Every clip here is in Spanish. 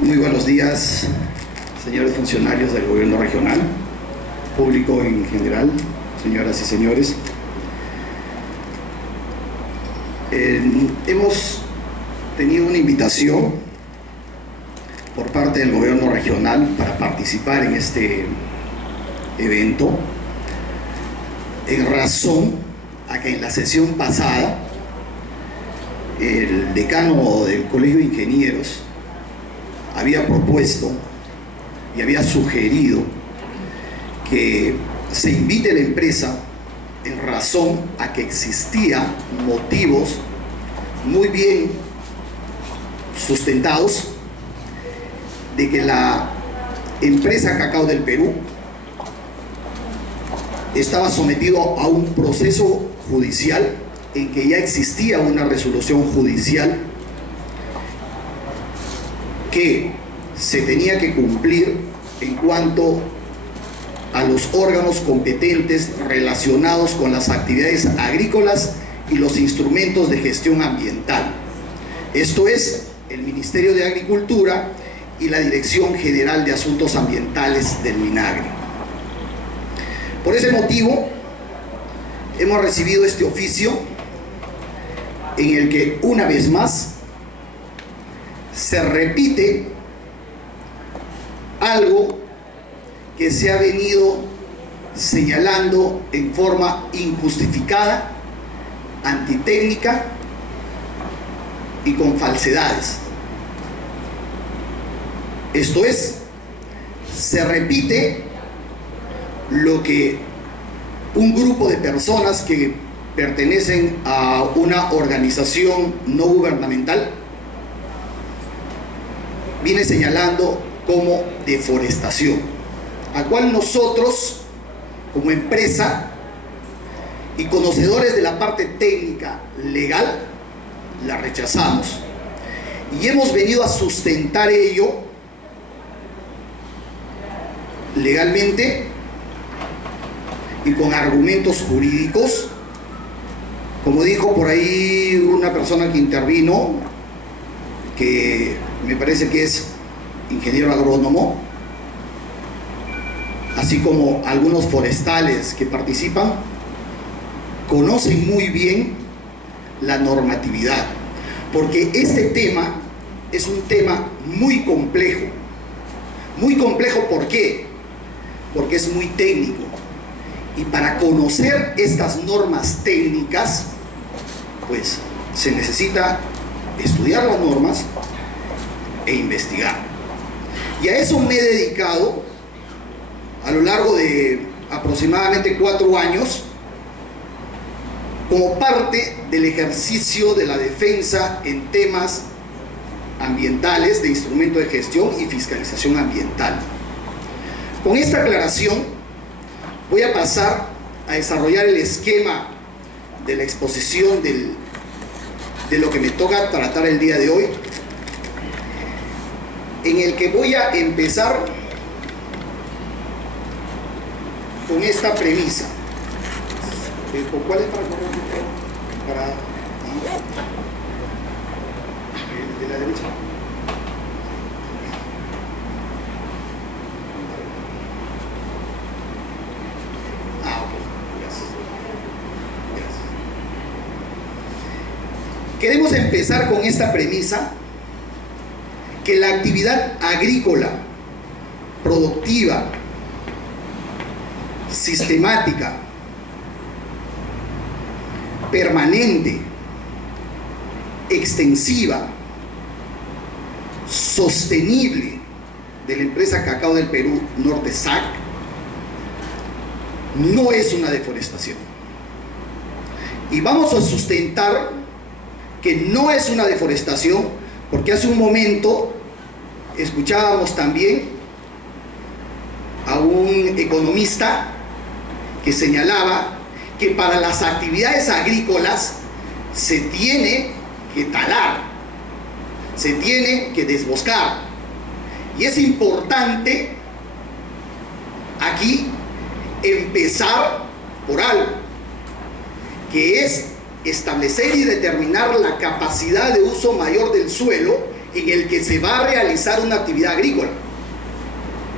Muy buenos días, señores funcionarios del gobierno regional, público en general, señoras y señores. Hemos tenido una invitación por parte del gobierno regional para participar en este evento en razón a que en la sesión pasada el decano del Colegio de Ingenieros había propuesto y había sugerido que se invite a la empresa en razón a que existían motivos muy bien sustentados de que la empresa Cacao del Perú estaba sometido a un proceso judicial en que ya existía una resolución judicial que se tenía que cumplir en cuanto a los órganos competentes relacionados con las actividades agrícolas y los instrumentos de gestión ambiental. Esto es el Ministerio de Agricultura y la Dirección General de Asuntos Ambientales del MINAGRE. Por ese motivo, hemos recibido este oficio en el que una vez más se repite algo que se ha venido señalando en forma injustificada, antitécnica y con falsedades. Esto es, se repite lo que un grupo de personas que pertenecen a una organización no gubernamental viene señalando como deforestación, a cual nosotros, como empresa y conocedores de la parte técnica legal, la rechazamos. Y hemos venido a sustentar ello legalmente y con argumentos jurídicos. Como dijo por ahí una persona que intervino, que me parece que es ingeniero agrónomo, así como algunos forestales que participan, conocen muy bien la normatividad, porque este tema es un tema muy complejo. Muy complejo, ¿por qué? Porque es muy técnico. Y para conocer estas normas técnicas, pues se necesita estudiar las normas e investigar. Y a eso me he dedicado a lo largo de aproximadamente 4 años como parte del ejercicio de la defensa en temas ambientales de instrumento de gestión y fiscalización ambiental. Con esta aclaración voy a pasar a desarrollar el esquema de la exposición de lo que me toca tratar el día de hoy, en el que voy a empezar con esta premisa. ¿Cuál es para de la derecha? Ok, gracias. Queremos empezar con esta premisa, que la actividad agrícola, productiva, sistemática, permanente, extensiva, sostenible de la empresa Cacao del Perú Norte SAC no es una deforestación. Y vamos a sustentar que no es una deforestación porque hace un momento escuchábamos también a un economista que señalaba que para las actividades agrícolas se tiene que talar, se tiene que desboscar. Y es importante aquí empezar por algo, que es establecer y determinar la capacidad de uso mayor del suelo en el que se va a realizar una actividad agrícola.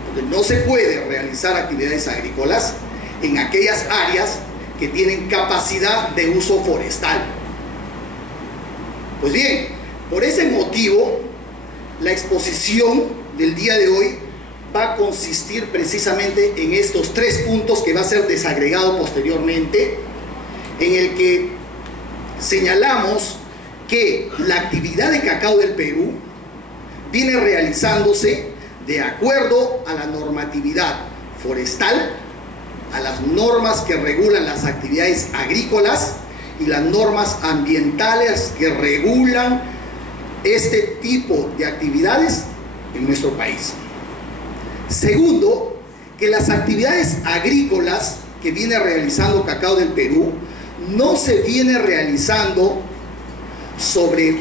Porque no se puede realizar actividades agrícolas en aquellas áreas que tienen capacidad de uso forestal. Pues bien, por ese motivo, la exposición del día de hoy va a consistir precisamente en estos 3 puntos que va a ser desagregado posteriormente, en el que señalamos que la actividad de cacao del Perú viene realizándose de acuerdo a la normatividad forestal, a las normas que regulan las actividades agrícolas y las normas ambientales que regulan este tipo de actividades en nuestro país. Segundo, que las actividades agrícolas que viene realizando Cacao del Perú no se viene realizando sobre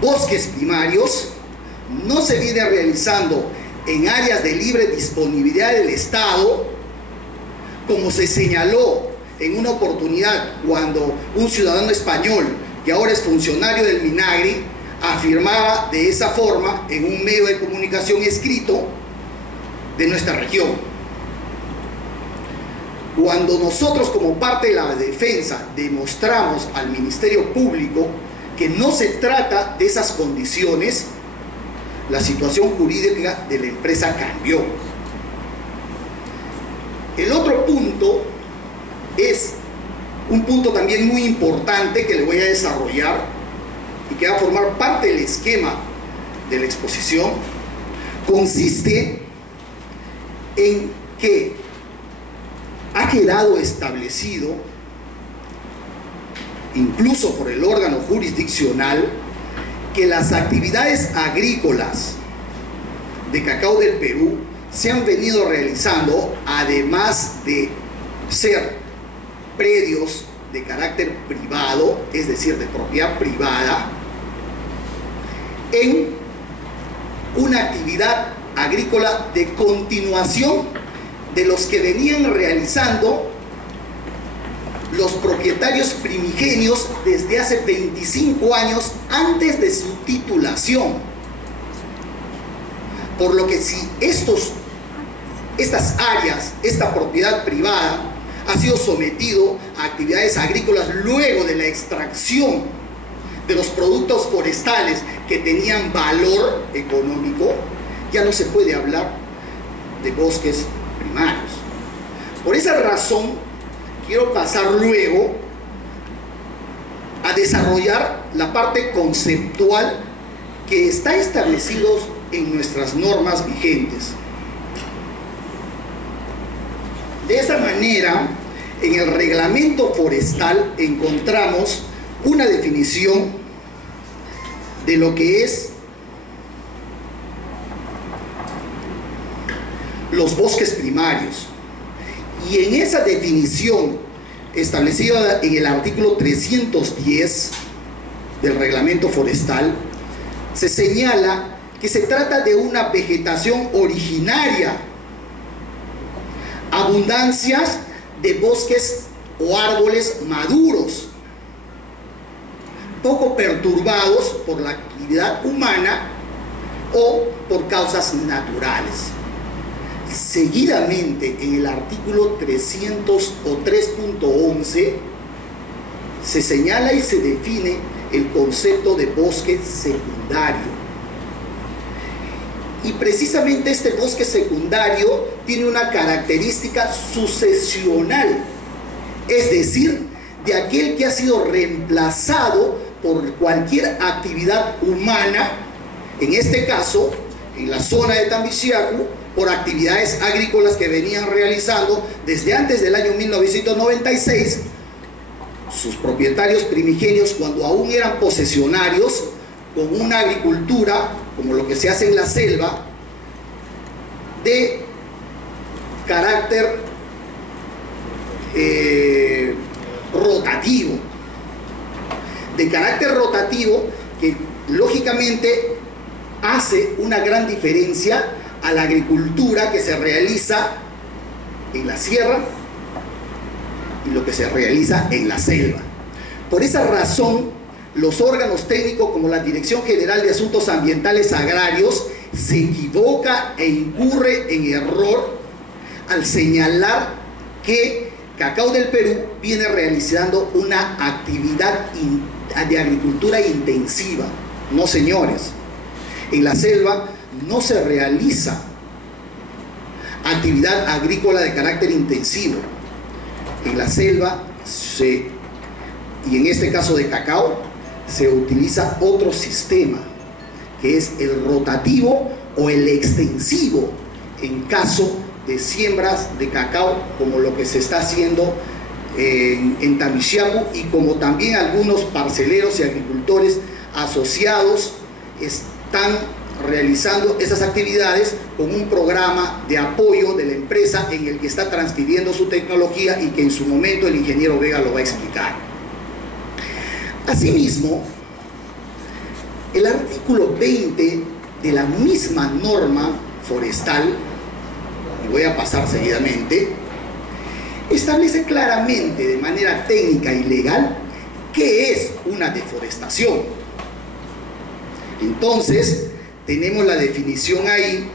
bosques primarios, no se viene realizando en áreas de libre disponibilidad del Estado, como se señaló en una oportunidad cuando un ciudadano español, que ahora es funcionario del Minagri, afirmaba de esa forma en un medio de comunicación escrito de nuestra región. Cuando nosotros, como parte de la defensa, demostramos al Ministerio Público que no se trata de esas condiciones, la situación jurídica de la empresa cambió. El otro punto es un punto también muy importante que le voy a desarrollar y que va a formar parte del esquema de la exposición. Consiste en que ha quedado establecido, incluso por el órgano jurisdiccional, que las actividades agrícolas de Cacao del Perú se han venido realizando, además de ser predios de carácter privado, es decir, de propiedad privada, en una actividad agrícola de continuación de los que venían realizando los propietarios primigenios desde hace 25 años antes de su titulación. Por lo que si estas áreas, esta propiedad privada ha sido sometido a actividades agrícolas luego de la extracción de los productos forestales que tenían valor económico, ya no se puede hablar de bosques primarios. Por esa razón, quiero pasar luego a desarrollar la parte conceptual que está establecido en nuestras normas vigentes. De esa manera, en el reglamento forestal encontramos una definición de lo que es los bosques primarios. Y en esa definición establecida en el artículo 310 del reglamento forestal, se señala que se trata de una vegetación originaria, abundancias de bosques o árboles maduros, poco perturbados por la actividad humana o por causas naturales. Seguidamente, en el artículo 300 o 3.11 se señala y se define el concepto de bosque secundario. Y precisamente este bosque secundario tiene una característica sucesional, es decir, de aquel que ha sido reemplazado por cualquier actividad humana, en este caso, en la zona de Tambiciacu, por actividades agrícolas que venían realizando desde antes del año 1996 sus propietarios primigenios, cuando aún eran posesionarios, con una agricultura como lo que se hace en la selva, de carácter rotativo, que lógicamente hace una gran diferencia a la agricultura que se realiza en la sierra y lo que se realiza en la selva. Por esa razón, los órganos técnicos como la Dirección General de Asuntos Ambientales Agrarios se equivoca e incurre en error al señalar que Cacao del Perú viene realizando una actividad de agricultura intensiva. No, señores, en la selva no se realiza actividad agrícola de carácter intensivo. En la selva y en este caso de cacao, se utiliza otro sistema, que es el rotativo o el extensivo, en caso de siembras de cacao, como lo que se está haciendo en Tamixiapu, y como también algunos parceleros y agricultores asociados están realizando esas actividades con un programa de apoyo de la empresa en el que está transfiriendo su tecnología y que en su momento el ingeniero Vega lo va a explicar. Asimismo, el artículo 20 de la misma norma forestal, y voy a pasar seguidamente, establece claramente de manera técnica y legal qué es una deforestación. Entonces, tenemos la definición ahí,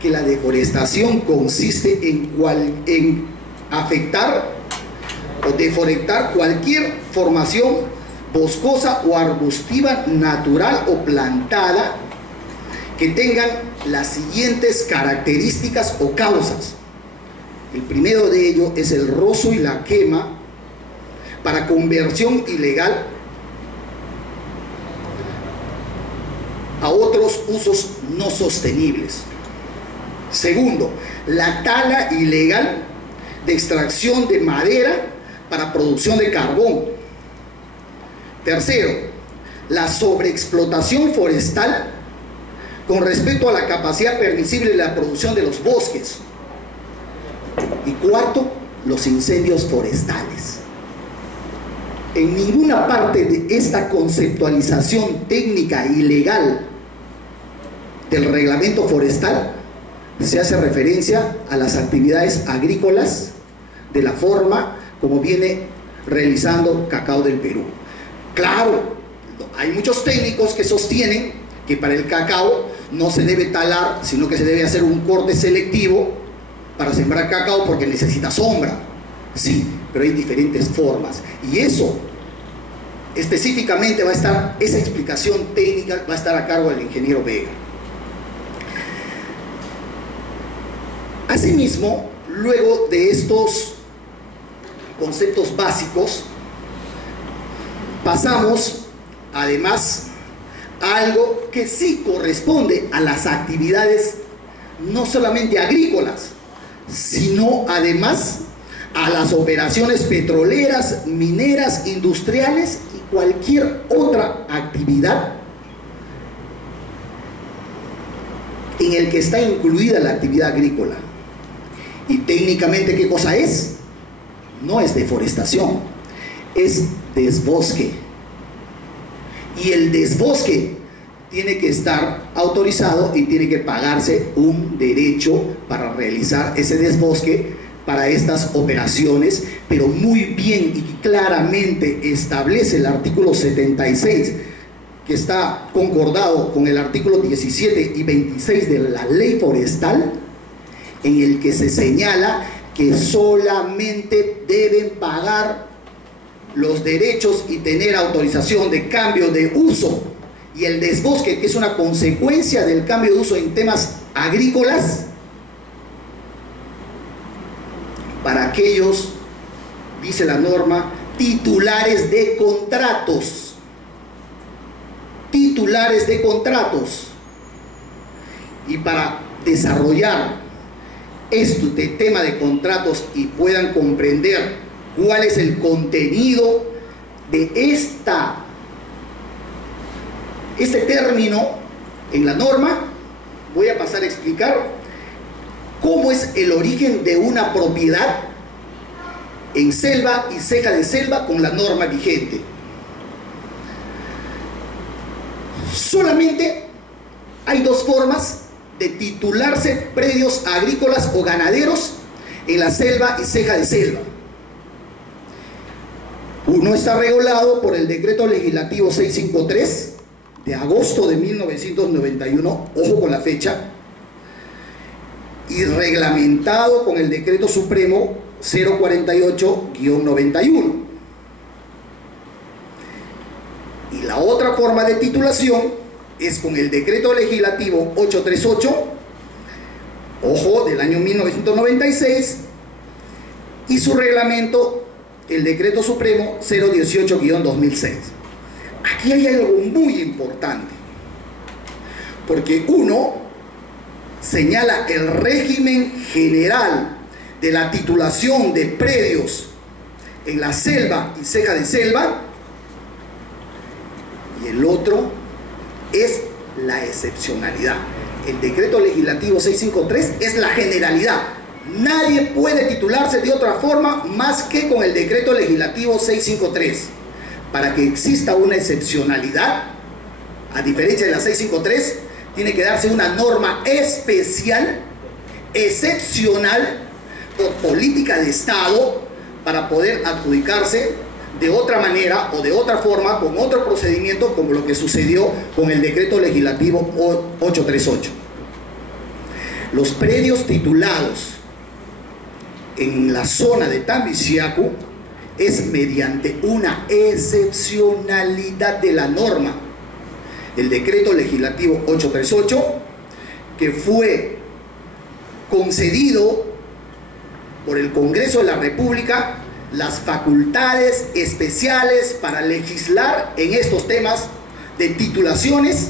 que la deforestación consiste en afectar o deforestar cualquier formación boscosa o arbustiva natural o plantada que tengan las siguientes características o causas. El primero de ellos es el rozo y la quema para conversión ilegal a otros usos no sostenibles. Segundo, la tala ilegal de extracción de madera para producción de carbón. Tercero, la sobreexplotación forestal con respecto a la capacidad permisible de la producción de los bosques. Y cuarto, los incendios forestales. En ninguna parte de esta conceptualización técnica y legal del reglamento forestal se hace referencia a las actividades agrícolas de la forma como viene realizando Cacao del Perú. Claro, hay muchos técnicos que sostienen que para el cacao no se debe talar, sino que se debe hacer un corte selectivo para sembrar cacao porque necesita sombra. Sí, pero hay diferentes formas. Y eso, específicamente va a estar, esa explicación técnica va a estar a cargo del ingeniero Vega. Asimismo, luego de estos conceptos básicos, pasamos además a algo que sí corresponde a las actividades no solamente agrícolas, sino además a las operaciones petroleras, mineras, industriales y cualquier otra actividad en el que está incluida la actividad agrícola. Y técnicamente, ¿qué cosa es? No es deforestación, es desbosque. Y el desbosque tiene que estar autorizado y tiene que pagarse un derecho para realizar ese desbosque para estas operaciones, pero muy bien y claramente establece el artículo 76, que está concordado con el artículo 17 y 26 de la ley forestal, en el que se señala que solamente deben pagar los derechos y tener autorización de cambio de uso, y el desbosque, que es una consecuencia del cambio de uso en temas agrícolas, para aquellos, dice la norma, titulares de contratos. Titulares de contratos. Y para desarrollar este tema de contratos y puedan comprender cuál es el contenido de este término en la norma, voy a pasar a explicar cómo es el origen de una propiedad en selva y ceja de selva con la norma vigente. Solamente hay dos formas de titularse predios agrícolas o ganaderos en la selva y ceja de selva. Uno está regulado por el Decreto Legislativo 653 de agosto de 1991, ojo con la fecha, y reglamentado con el Decreto Supremo 048-91. Y la otra forma de titulación es con el Decreto Legislativo 838, ojo, del año 1996, y su reglamento, el Decreto Supremo 018-2006. Aquí hay algo muy importante, porque uno señala el régimen general de la titulación de predios en la selva y ceja de selva, y el otro es la excepcionalidad. El Decreto Legislativo 653 es la generalidad. Nadie puede titularse de otra forma más que con el Decreto Legislativo 653. Para que exista una excepcionalidad, a diferencia de la 653, tiene que darse una norma especial, excepcional, por política de Estado, para poder adjudicarse de otra manera o de otra forma, con otro procedimiento, como lo que sucedió con el Decreto Legislativo 838. Los predios titulados en la zona de Tambisiacu es mediante una excepcionalidad de la norma, el Decreto Legislativo 838, que fue concedido por el Congreso de la República las facultades especiales para legislar en estos temas de titulaciones,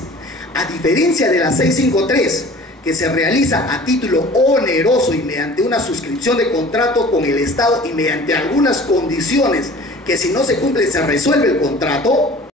a diferencia de la 653, que se realiza a título oneroso y mediante una suscripción de contrato con el Estado y mediante algunas condiciones que si no se cumple se resuelve el contrato.